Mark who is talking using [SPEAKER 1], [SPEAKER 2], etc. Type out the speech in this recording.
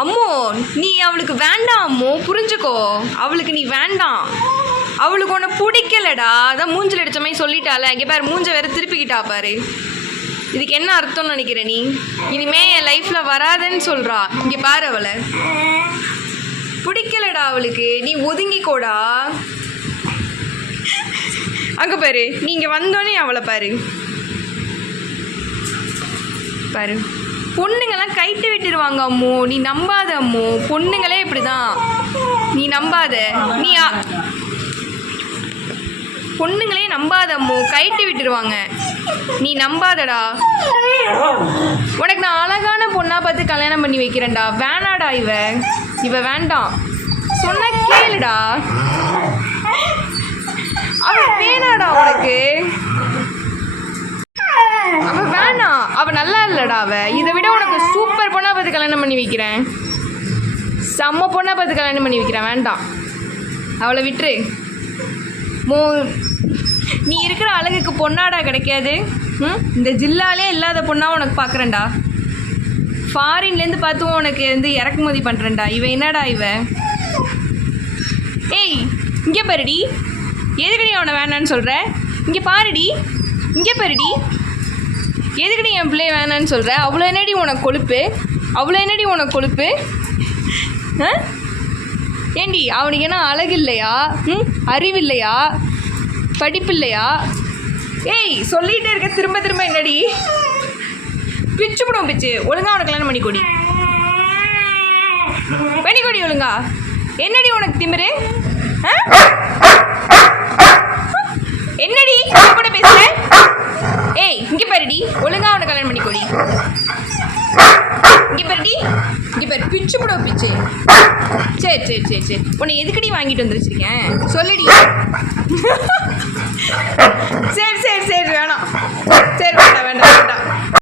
[SPEAKER 1] அம்மோ நீ அவளுக்கு வேண்டாம் அம்மோ புரிஞ்சுக்கோ. அவளுக்கு நீ வேண்டாம் அவளுக்கு உன்னை பிடிக்கலடா. அதான் மூஞ்சில் அடித்த மாதிரி சொல்லிட்டால இங்கே பாரு மூஞ்ச வேற திருப்பிக்கிட்டா பாரு. இதுக்கு என்ன அர்த்தம்னு நினைக்கிற நீ? இனிமே என் லைஃப்பில் வராதுன்னு சொல்கிறா இங்கே பாரு அவளை. பிடிக்கலடா அவளுக்கு. நீ ஒதுங்கிக்கோடா. அங்கே பாரு நீங்கள் வந்தோடனே அவளை பாரு. பாரு. பொண்ணுங்கெல்லாம் கைட்டு விட்டுருவாங்க அம்மோ. நீ நம்பாத அம்மோ. பொண்ணுங்களே இப்படிதான். நீ நம்பாத. நீ ஆ- பொண்ணுங்களே நம்பாத அம்மோ. கைட்டு விட்டுருவாங்க நீ நம்பாதடா. உனக்கு நான் அழகான பொண்ணா பார்த்து கல்யாணம் பண்ணி வைக்கிறேன்டா. வேணாடா இவ. இவ வேண்டாம். சொன்ன கேளுடா. நல்லா அவ இதை விட உனக்கு சூப்பர் பொண்ணாக பார்த்து கல்யாணம் பண்ணி வைக்கிறேன். செம்ம பொண்ணா பார்த்து கல்யாணம் பண்ணி வைக்கிறேன். வேண்டாம். அவளை விட்டுரு. மூ நீ இருக்கிற அழகுக்கு பொண்ணாடா கிடைக்காது. ம்? இந்த ஜில்லாலே இல்லாத பொண்ணாக உனக்கு பார்க்குறேன்டா. ஃபாரின்லேருந்து பார்த்தும் உனக்கு வந்து இறக்குமதி பண்ணுறேன்டா இவ என்னடா இவ? ஏய் இங்கே பாருடி. எதுக்குடி அவனை வேணான்னு சொல்கிற இங்கே பாருடி. இங்கே பாருடி. எதுக்குடி என் பிள்ளைய வேணான்னு சொல்கிற அவ்வளோ என்னடி உனக்கு கொழுப்பு? அவ்வளோ என்னடி உனக்கு கொழுப்பு? ஆ? ஏண்டி அவனுக்கு என்ன அழகு இல்லையா? ம்? அறிவு இல்லையா? படிப்பு இல்லையா? ஏய் சொல்லிகிட்டே இருக்க திரும்ப திரும்ப என்னடி? பிச்சு விடும் பிச்சு. ஒழுங்கா அவனை கல்யாணம் பண்ணி கொடி பண்ணி கொடி ஒழுங்கா. என்னடி உனக்கு திமிரு? ஆ? என்னடி இவ கூட பேசுற ஏய் இங்க பாருடி ஒழுங்கா அவனை கல்யாணம் பண்ணி கொடி இங்கே பாருடி இங்கே பாரு பிச்சு கூட பிச்சு. சரி சரி சரி சரி. உன்னை எதுக்கடி வாங்கிட்டு வந்து வச்சிருக்கேன்? சொல்லுடி. சரி